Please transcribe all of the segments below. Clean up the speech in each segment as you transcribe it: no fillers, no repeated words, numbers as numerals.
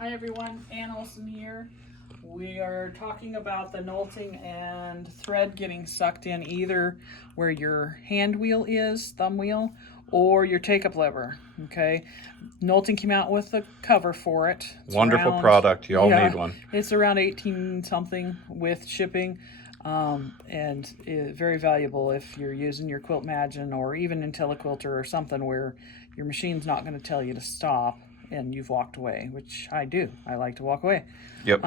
Hi everyone, Ann Olson here. We are talking about the knolting and thread getting sucked in either where your hand wheel is, thumb wheel, or your take-up lever, okay? Knolting came out with a cover for it. It's Wonderful product. You all need one. It's around 18 something with shipping, and very valuable if you're using your Quiltmagine or even IntelliQuilter or something where your machine's not going to tell you to stop and you've walked away, which I do. I like to walk away. Yep.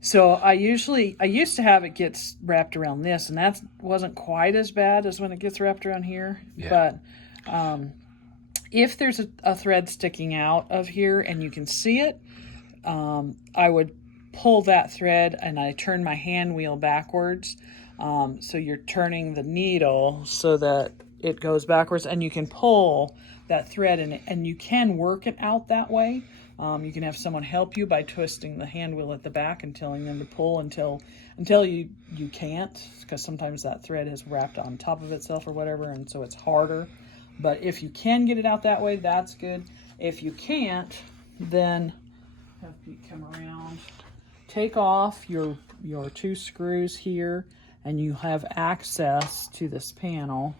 So I used to have it get wrapped around this, and that wasn't quite as bad as when it gets wrapped around here. Yeah. But if there's a thread sticking out of here and you can see it, I would pull that thread and I turn my hand wheel backwards. So you're turning the needle so that it goes backwards, and you can pull that thread and you can work it out that way. You can have someone help you by twisting the hand wheel at the back and telling them to pull until you can't, because sometimes that thread has wrapped on top of itself or whatever, and so it's harder. But if you can get it out that way, that's good. If you can't, then have Pete come around, take off your two screws here, and you have access to this panel.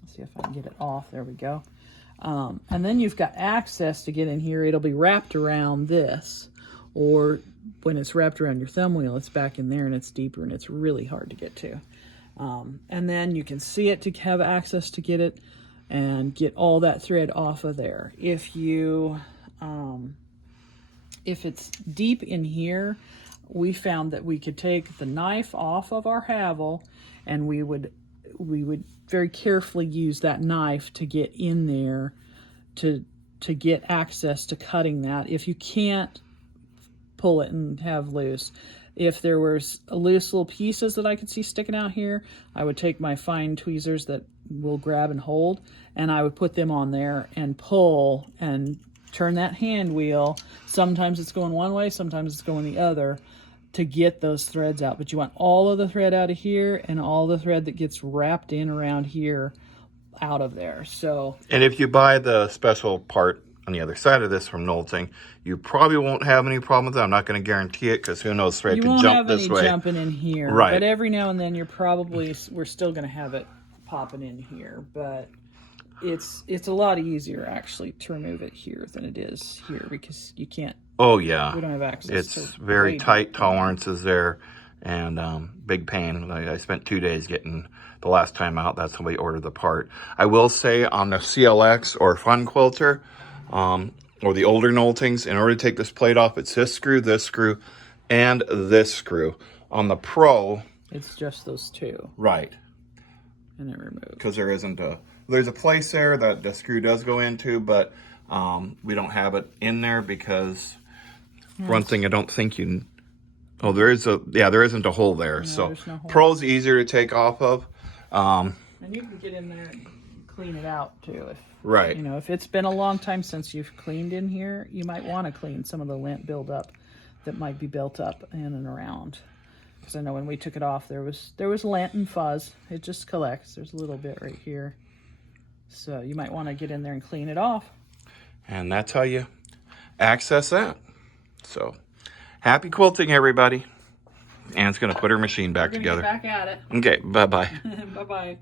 Let's see if I can get it off. There we go. And then you've got access to get in here. It'll be wrapped around this, or when it's wrapped around your thumb wheel, it's back in there and it's deeper and it's really hard to get to. And then you can see it to have access to get it and get all that thread off of there. If it's deep in here, we found that we could take the knife off of our Havel, and we would very carefully use that knife to get in there to get access to cutting that. If you can't pull it and have loose, if there was loose little pieces that I could see sticking out here, I would take my fine tweezers that will grab and hold, and I would put them on there and pull and turn that hand wheel. Sometimes it's going one way, sometimes it's going the other, to get those threads out. But you want all of the thread out of here and all the thread that gets wrapped in around here out of there. So, and if you buy the special part on the other side of this from Knolting, you probably won't have any problem with it. I'm not going to guarantee it, because who knows, thread could jump this way. You won't have any jumping in here. Right. But every now and then we're still going to have it popping in here. But it's a lot easier actually to remove it here than it is here, because you can't. Oh yeah, we don't have access. It's very tight tolerances there, and big pain. I spent 2 days getting the last time out. That's when we ordered the part. I will say on the CLX or Fun Quilter, or the older Knoltings, in order to take this plate off, it's this screw, and this screw. On the Pro, it's just those two. Right. And it removes. Because there's a place there that the screw does go into, but we don't have it in there because one thing I don't think you... Oh, there isn't a hole there. No, so no hole. Pro's easier to take off of. And you can get in there and clean it out too. Right. You know, if it's been a long time since you've cleaned in here, you might want to clean some of the lint buildup that might be built up in and around. Because I know when we took it off, there was lint and fuzz. It just collects. There's a little bit right here. So you might want to get in there and clean it off. And that's how you access that. So, happy quilting, everybody. Ann's going to put her machine back together. Get back at it. Okay, bye-bye. Bye-bye.